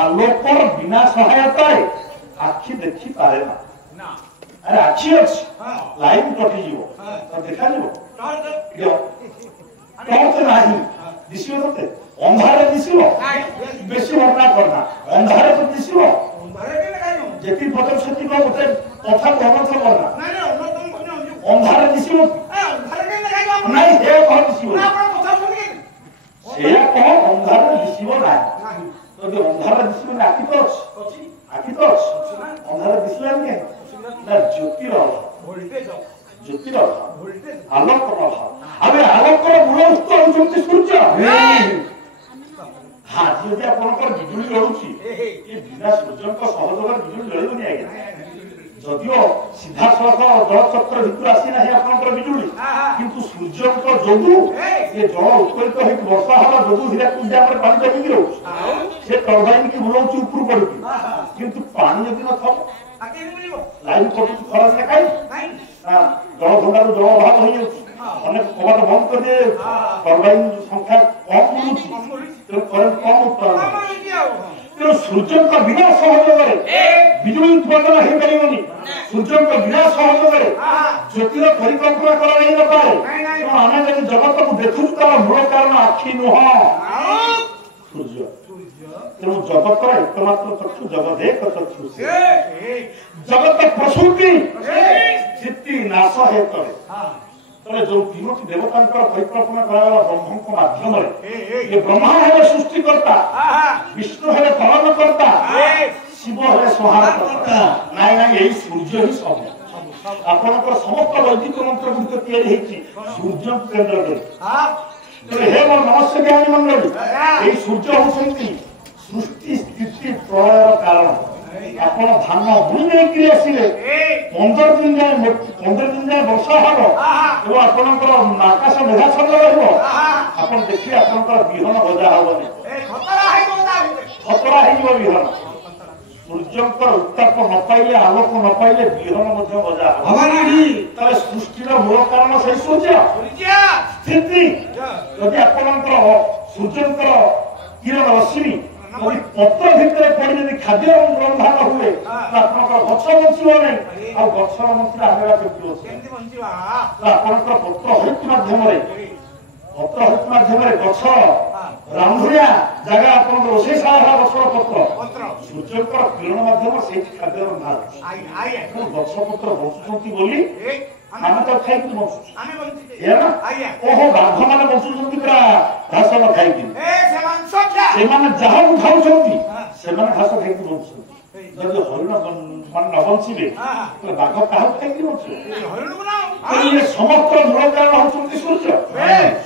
ଆଲୋକର ବିନା ସହାୟତାରେ ଆଖି ଦେଖିପାରେ ନା। ଆରେ ଆଖି ଅଛି, ଲାଇନ କଟିଯିବ, ଦେଖାଯିବ ଟର୍ଚ୍ଚ ନାହିଁ, ଦିଶିବ ତତେ? ଅନ୍ଧାରରେ ଦିଶିବ? ବେଶୀ ବର୍ଣ୍ଣନା କରନା, ଅନ୍ଧାରରେ ତ ଦିଶିବ। ଯେତିକି ପଚାର ସେତିକି ଗୋଟେ କଥା କହନଥ କରନା, ଅନ୍ଧାରରେ ଦିଶିବ ନାଇଁ, ସେ କହ ଦିଶିବ, ସେୟା କହ ଅନ୍ଧାରରେ ଦିଶିବ ନାହିଁ। ଯଦି ଅନ୍ଧାରରେ ଦିଶିବ ନା ଆଖି ତ ଅଛି, ଆଖି ତ ଅଛି, ଅନ୍ଧାରରେ ଦିଶିଲାନି କାହିଁ? ନା ଜ୍ୟୋତିର ଅଭାବ, ଜ୍ୟୋତିର ଅଭାବ, ଆଲୋକର ଅଭାବ। ଆଉ ଏ ଆଲୋକର ମୂଳ ଉତ୍ସ ହେଉଛନ୍ତି ସୂର୍ଯ୍ୟ। ଆଜି ଯଦି ଆପଣଙ୍କର ବିଜୁଳି ଜଳୁଛି, ଏ ବିନା ସୂର୍ଯ୍ୟଙ୍କ ସହଯୋଗରେ ବିଜୁଳି ଜଳିବନି ଆଜ୍ଞା। ଯଦିଓ ସିଧାସଳଖ ଜଳଚକ୍ର ଭିତରୁ ଆସିନାହିଁ ଆପଣଙ୍କର ବିଜୁଳି, କିନ୍ତୁ ସୂର୍ଯ୍ୟଙ୍କ ଯୋଗୁଁ ଏ ଜଳ ଉତ୍କଳିତ ହେଇକି ବର୍ଷା ହେବା ଯୋଗୁଁ ହୀରାକୁଦ ଡ୍ୟାମରେ ପାଣି ଜମିକି ରହୁଛି। ସେ ଟର୍ବାଇନ କି ବୁଲଉଛି ଉପରୁ ପଡୁଛି, କିନ୍ତୁ ପାଣି ଯଦି ନଥିବ ଲାଇନ କଟୁଛି ଖରାଦିନେ କାହିଁ? ଜଳ ଭଣ୍ଡାରରୁ ଜଳ ଅଭାବ ହେଇଯାଉଛି, ଅନେକ କବାଟ ବନ୍ଦ କରିଦିଆଯାଉଛି, ଟର୍ବାଇନ ସଂଖ୍ୟା କମ୍ ମିଳୁଛି, ତେଣୁ କରେଣ୍ଟ କମ୍ ଉତ୍ପାଦନ। ତେଣୁ ସୂର୍ଯ୍ୟଙ୍କ ବିନା ସହଯୋଗରେ ବିଜୁଳି ଉତ୍ପାଦନ ହେଇପାରିବନି। ସୂର୍ଯ୍ୟଙ୍କ ବିନା ସହଯୋଗରେ ଜ୍ୟୋତିର ପରିକଳ୍ପନା କରାଯାଇ ନପାରେ। ତେଣୁ ଆମେ ଯଦି ଜଗତକୁ ଦେଖୁଛୁ ତାର ମୂଳ କାରଣ ଆଖି ନୁହଁ, ସୂର୍ଯ୍ୟ। ତେଣୁ ଜଗତର ଏକମାତ୍ର ଚକ୍ଷୁ ଜଗଦେକ ଚକ୍ଷୁ। ଜଗତ ପ୍ରସୂତି ସ୍ଥିତି ନାଶ ହେତରେ ଯୋଉ ତିନୋଟି ଦେବତାଙ୍କର ପରିକଳ୍ପନା କରାଗଲା ବ୍ରହ୍ମଙ୍କ ମାଧ୍ୟମରେ। ଏ ବ୍ରହ୍ମା ହେଲେ ସୃଷ୍ଟିକର୍ତ୍ତା, ବିଷ୍ଣୁ ହେଲେ ପାଳନକର୍ତ୍ତା, ଶିବ ହେଲେ ସଂହାରକର୍ତ୍ତା। ନାଇଁ ନାଇଁ, ଏଇ ସୂର୍ଯ୍ୟ ହିଁ ସବୁ। ଆପଣଙ୍କର ସମସ୍ତ ବୈଦିକ ମନ୍ତ୍ର ଗୁଡ଼ିକ ତିଆରି ହେଇଛି ସୂର୍ଯ୍ୟଙ୍କୁ କେନ୍ଦ୍ର କରି। ହେ ମୋର ନମସ୍ୟ ଜ୍ଞାନୀ ମଣ୍ଡଳୀ, ଏଇ ସୂର୍ଯ୍ୟ ହଉଛନ୍ତି ସୃଷ୍ଟି ସ୍ଥିତି ପ୍ରଳୟର କାରଣ। ଆପଣ ଧାନ ବୁଣି ନେଇକିରି ଆସିଲେ 15 ଦିନ ଯାଏ ବର୍ଷା ହବ ଏବଂ ଆପଣଙ୍କର ଆକାଶ ମେଘାଚ୍ଛନ୍ନ ରହିବ। ଆପଣ ଦେଖିଲେ ଆପଣଙ୍କର ବିହନ ଗଜା ହବନି, ଖତରା ହେଇଯିବ ବିହନ। ସୂର୍ଯ୍ୟଙ୍କର ଉତ୍ତାପ ନ ପାଇଲେ, ଆଲୋକ ନ ପାଇଲେ ବିହନ ମଧ୍ୟ ଗଜା ହବ। ତାହେଲେ ସୃଷ୍ଟିର ମୂଳ କାରଣ ସେଇ ସୂର୍ଯ୍ୟ। स्थिति यदि आपणकर सूर्यंकर किरण रश्मि यदि पत्र भितर पड़ी यदि खाद्य रंधा न हुए तो आपणकर गछ बंचब नहीं आ गछ बंचले आगेला केमती अछि तो आपणकर पत्र हरित माध्यम गछ रांधुया जगह आपन रोषे सारा गछर पत्र सूर्यंकर किरण माध्यम से खाद्य रंधा गछ पत्र बंचुछंती बोली आमे तो खाई कि बंचु ये ना ओहो बाघ माने बंचुछंती पूरा घास न खाई कि से माने जहा उठाउछंती से माने घास खाई कि बंचु जदि हरिण मान न बंचिबे तो बाघ काहा खाई कि बंचु ये समस्त मूल कारण होछंती सूर्य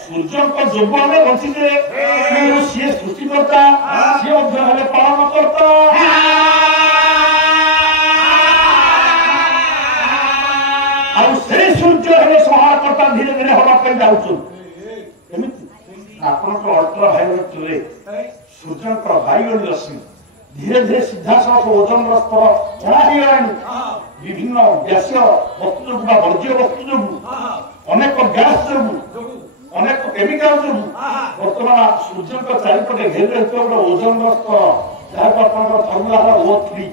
सूर्यंक जोग आमे बंची जे से सृष्टि करता से अध्ययन हेले पालन करता सूर्य हेले संहार करता धीरे धीरे हवा पे जाउछन एमिति आपनकर अल्ट्रा वायोलेट रे सूर्यंकर वायुमंडल रश्मि धीरे धीरे सीधा सड़क ओजन स्तर चढ़ा गलानी विभिन्न ग्यासीय वस्तु जो वर्ज्य वस्तु जो अनेक गैस जो अनेक केमिकल जो वर्तमान सूर्यंकर चारिपटे घेर रहते ओजन स्तर जहाँ फर्मुला है O3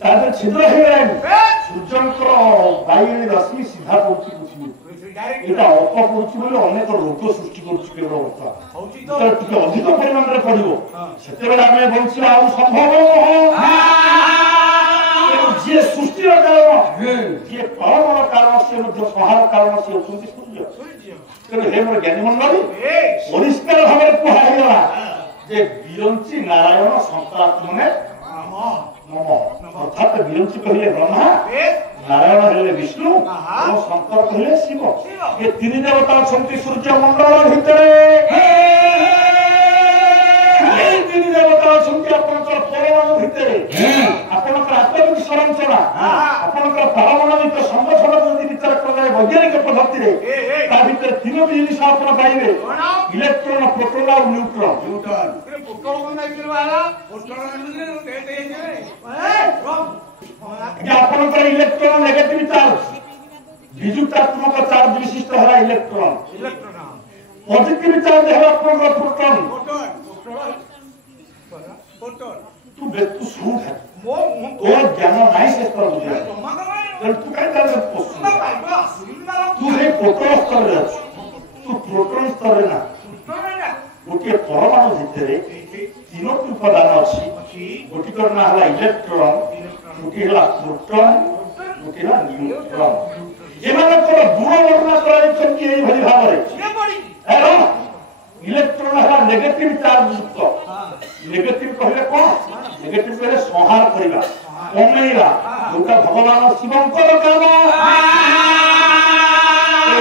तादर छिद्र हो गलानी सूर्यंकर वायुमंडल रश्मि सीधा पड़ुछि पृथ्वी এটা অল্প পড়ুছি বলে অনেক রোগ সৃষ্টি করছে কেবল অর্থ টিকে অধিক পরিমাণরে পড়িব সেতেবেলে আমি বলছি আর সম্ভব যে সৃষ্টির কারণ যে পালনর কারণ সে মধ্যে সহার কারণ সে অত্যন্ত সূর্য তেমন হে মোর জ্ঞানী মন্ডলী পরিষ্কার ভাবে কুহা হইগলা যে বিরঞ্চি নারায়ণ সন্তাত্মনে নম অর্থাৎ বিরঞ্চি কহিলে ব্রহ্মা नारायण हेले विष्णु और शंकर कहले शिव ये तीन देवता अछंती सूर्य मंडल भितरे ये तीन देवता अछंती आपनकर परमाणु भितरे आपनकर आत्मिक संरचना आपनकर पारमाणविक संगठन जदि विचार कराय वैज्ञानिक पद्धति रे ता भितरे तीनोटी जिनिस आपन पाइबे इलेक्ट्रॉन प्रोटॉन और न्यूट्रॉन प्रोटॉन कोना किरवाला प्रोटॉन दे दे आपनकर इलेक्ट्रॉन नेगेटिव चार्ज विद्युतात्मक चार्ज विशिष्ट है इलेक्ट्रॉन पॉजिटिव चार्ज है आपनकर प्रोटॉन तू बेतु सुन है तो ज्ञान नहीं से स्तर बुझे तू काय जाने तू हे प्रोटॉन स्तर रे तू प्रोटॉन स्तर रे ना गोटे परमाणु भितरे तीनोटी उपादान अछि गोटी करना हला इलेक्ट्रॉन गोटी हला प्रोटॉन गोटी हला न्यूट्रॉन एमानकर गुण वर्णना कराइछन कि एई भली भाबरे हेलो इलेक्ट्रॉन हला नेगेटिव चार्ज युक्त नेगेटिव कहले कोन नेगेटिव कहले संहार करिबा कमेइला जोटा भगवान शिवंकर काम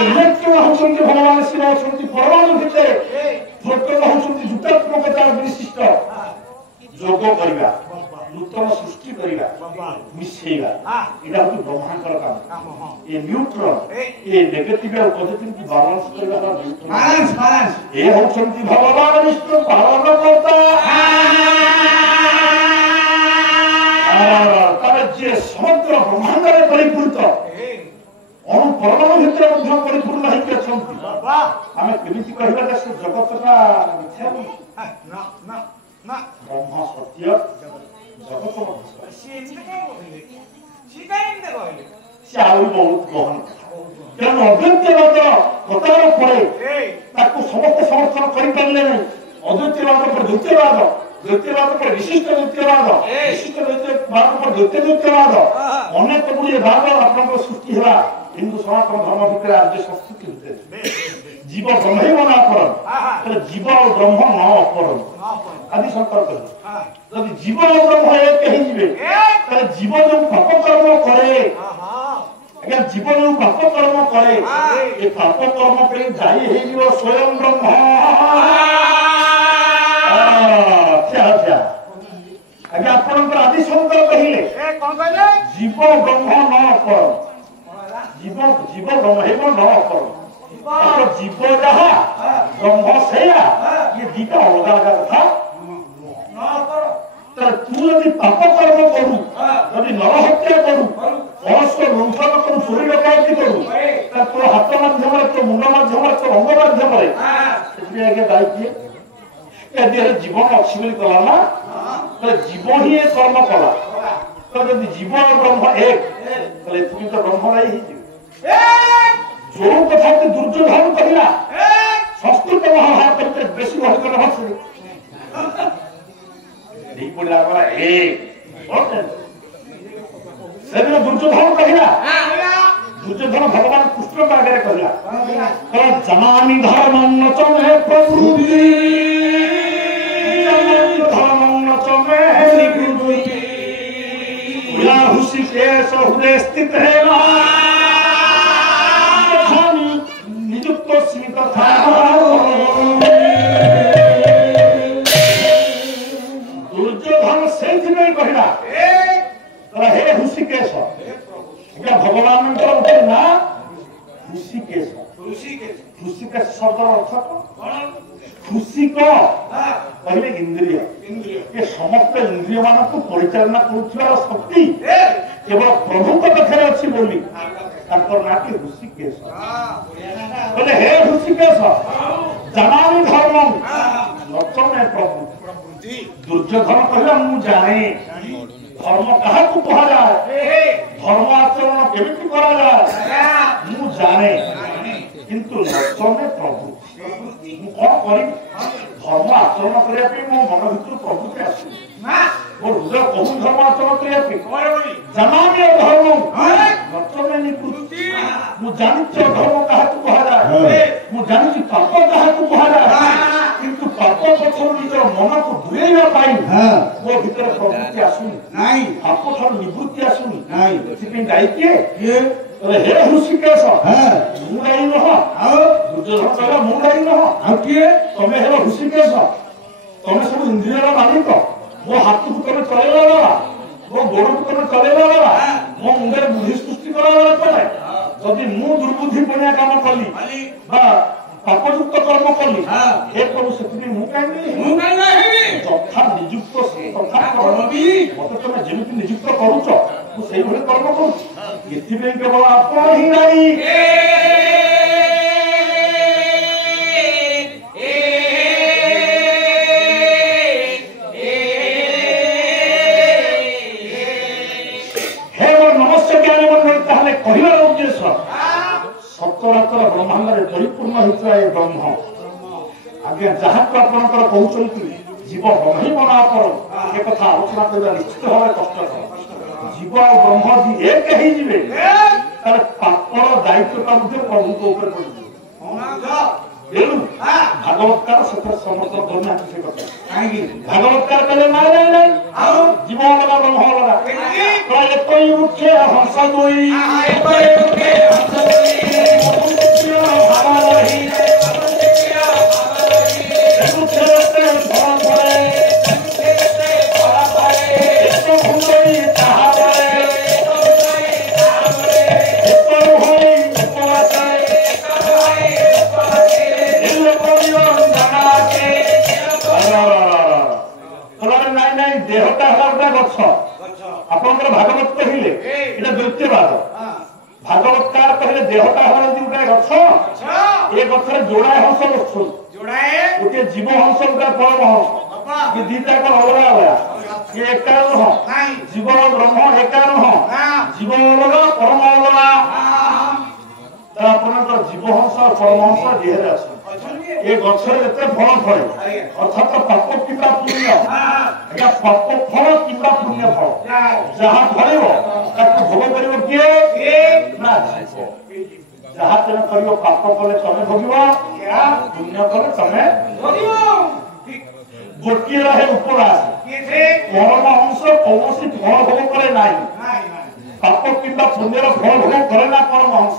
इलेक्ट्रॉन होछन्ति भगवान शिव होछन्ति परमाणु भितरे प्रोटॉन होछन्ति जुटात्मक चार्ज विशिष्ट जोग करिबा नूतन सृष्टि करिबा मिसेइबा एटा होय ब्रह्मांडर काम ए न्यूट्रॉन ए नेगेटिव और पॉजिटिव की बैलेंस करिबा बैलेंस ए होछन्ति भगवान विष्णु पालन करता तबे जे समग्र ब्रह्मांड रे परिपूर्ण अणु परमाणु भितर मध्य परिपूर्ण होई अछन्ति आमे केमिति कहिबा जे जगतटा मिथ्या ना ना ना ब्रह्म सत्य जगत से आउ बहुत गहन तेणु अद्वैतवाद कतार पड़े ताकू समस्त समर्थन करें अद्वैतवाद पर द्वैतवाद द्वैतवाद पर विशिष्ट द्वैतवाद विशिष्ट द्वैतवाद पर द्वैत द्वैतवाद अनेक गुड़िए भाग आपन सृष्टि है हिंदू सनातन धर्म भितर आज संस्कृति भितर जीव ब्रह्म ना पर जीव और ब्रह्म न पर आदि शंकर कहले यदि जीव और ब्रह्म एक ही जीवे ताले जीव जो पाप कर्म करे अगर जीव जो पाप कर्म करे ए पाप कर्म पे दायी हे जीव स्वयं ब्रह्म क्या अगर आपन आदि शंकर कहले कोन कहले जीव ब्रह्म न पर जीव जीव ब्रह्म हेबो न पर तो जीव जहा ब्रह्म सेया ये दीटा अलग अलग कथा तो तू यदि पाप कर्म करू यदि नरहत्या करू परस्पर लुंठन करू चोरी डकायती करू तो हाथ माध्यम तो तो मुंड माध्यम तो रंग माध्यम आगे दायी किए देह जीवन अच्छी बोली कला ना तो जीव ही कर्म कला तो जब जीव और ब्रह्म एक तो ब्रह्म दायी जो कथा दुर्योधन कहला संस्कृत महाभारत बेसी भल कर पड़ा दुर्योधन कहला दुर्योधन भगवान कृष्ण के आगे कहला जमानी धर्मं न च मे प्रवृत्ति धर्मं न च मे निवृत्ति ऋषिकेश हृदय स्थित है नियुक्त स्मित था दुर्योधन से कहला हे ऋषिकेश भगवान ना ऋषिकेश ऋषिकेश शब्द अर्थ खुशी कहले इंद्रिय ये समस्त इंद्रिय मान को परिचालना कर शक्ति केवल प्रभु पाखे अच्छी बोली ना कि ऋषिकेश बोले हे ऋषिकेश जानी धर्म लक्षण प्रभु दुर्योधन कहला मु जाने धर्म क्या कह जाए धर्म आचरण केमी करा जाए मु जाने किंतु लक्षण प्रभु कौन कर धर्म आचरण करने मो मन भर प्रभु के आस मो हृदय कहूँ धर्म आचरण करने जानी धर्म लक्षण निवृत्ति मु जानी धर्म क्या कह जाए मु जानी पाप क्या कह जाए किंतु पाप पक्षर निज मन को दूरेवा मो भीतर प्रवृत्ति आसुनी पाप ठार निवृत्ति आसुनी दायित्व हे ऋषिकेश मु दायी नह दुर्योधन कहला मु दायी नह किए तमे हेलो ऋषिकेश तमे सब इंद्रियर मालिक मो हाथ को तमे चलेला वाला मो गोड़ को तमे चलेला वाला मो मुंडे बुद्धि सृष्टि करा वाला तमे जदि मु दुर्बुद्धि पणिया काम कली बा पापयुक्त कर्म कली हे प्रभु से मु कहीं तथा नियुक्त तथा कर्म भी मत तुम जमी नियुक्त करुच मुझे कर्म करुँ केवल आप ही नहीं हे मोर नमस्ते ज्ञानी मंडल ताहले कहिबार उद्देश्य सप्तरात्र ब्रह्मांड परिपूर्ण होता है ब्रह्म आज्ञा जहाँ को आपंकर कहते जीव ब्रह्म ही बना पर एक कथा आलोचना करना निश्चित भाव कष्ट जीव और ब्रह्म जी एक ही जीवे तार पापर दायित्व प्रभु को ऊपर भागवतकार से समर्थन करना से कथा भागवतकार कहले ना जीव अलग ब्रह्म अलग कोई मुख्य हंस दुई देहटा है गछ आपंकर भागवत कहले ये द्वितीयवाद भागवतकार कहले देहटा है गोटे गछ ये गछरे जोड़ाए हंस बसुन गोटे जीव हंस गोटे परम हंस ये दीटा का अलग अलग ये एका नुह जीव ब्रह्म एका नुह जीव अलग परम अलग आपंकर जीव हंस और परम हंस देहरे आस ये गछरे जते फल फले अर्थात पाप किंबा पुण्य पाप फल किंबा पुण्य फल जहाँ फल भोग कर किए जहाँ तेना कर पाप कले तमें भोग पुण्य कले तमें गोटे रहे उपरास परम अंश कौन फल भोग करे ना पाप किंबा पुण्यर फल भोग करे ना परम अंश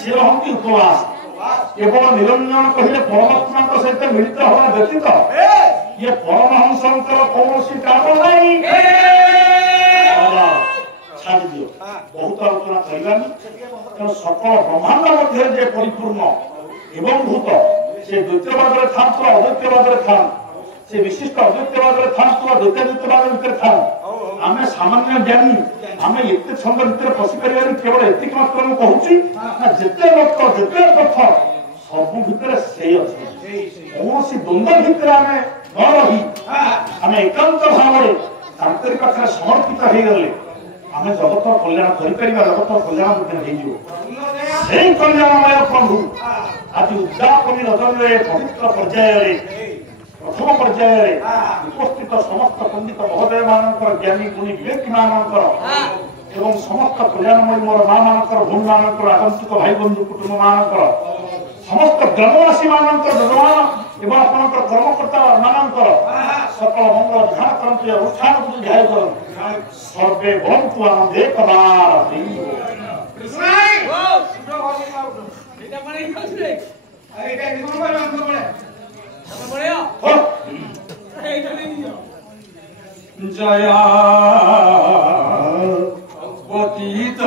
सी हमें उपवास केवल निरंजन कहले परमात्मा सहित मिलित होना व्यतीत ये परमहंसंकर कौन काम नहीं छाड़ दियो बहुत आलोचना कर सकल ब्रह्मांड मध्य परिपूर्ण एवं भूत से द्वैतवाद था अद्वैतवाद था से विशिष्ट अद्वैतवाद था द्वैतवाद भितर था आम सामान्य ज्ञानी आम एत छंद भितर पशि पार केवल एति मात्र मुझे कहूँ जिते लोक जिते पथ सब भितर से कौन द्वंद्व भितर आम न रही आम एकांत भाव तांकरी पाखे समर्पित हो गले आम जगत कल्याण कर जगत कल्याण हो कल्याणमय प्रभु आज उद्यापनी रजन पवित्र पर्याय प्रथम पर्याय उपस्थित समस्त पंडित महोदय मान ज्ञानी गुणी विवेकी मान एवं समस्त कल्याणमय मोर माँ मान भूमि मान आगंतुक भाई बंधु कुटुंब मान समस्त ग्रामवासी मान भगवान एवं आप कर्मकर्ता मान सकल मंगल ध्यान करते अनुष्ठान को ध्यान कर सर्वे भवन्तु आनंदे कदार जया पतित